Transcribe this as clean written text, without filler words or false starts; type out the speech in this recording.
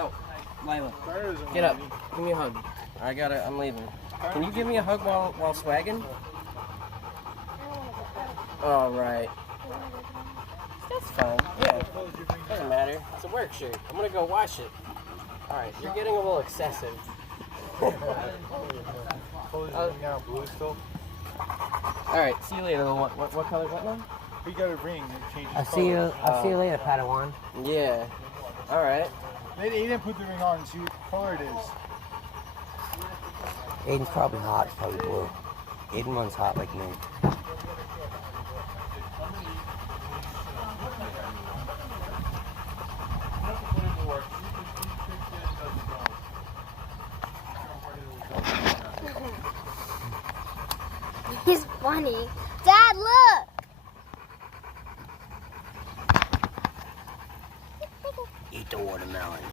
Yo, Lila, get up. Give me a hug. I'm leaving. Can you give me a hug while swagging? All right. That's fine. Yeah. Doesn't matter. It's a work shirt. I'm gonna go wash it. All right. You're getting a little excessive. Blue still. All right. See you later. What color? What now? He got a ring. I'll see you later, Padawan. Yeah. All right. They didn't put the ring on. See what color it is. Aiden's probably hot. It's probably blue. Aiden runs hot like me. He's funny.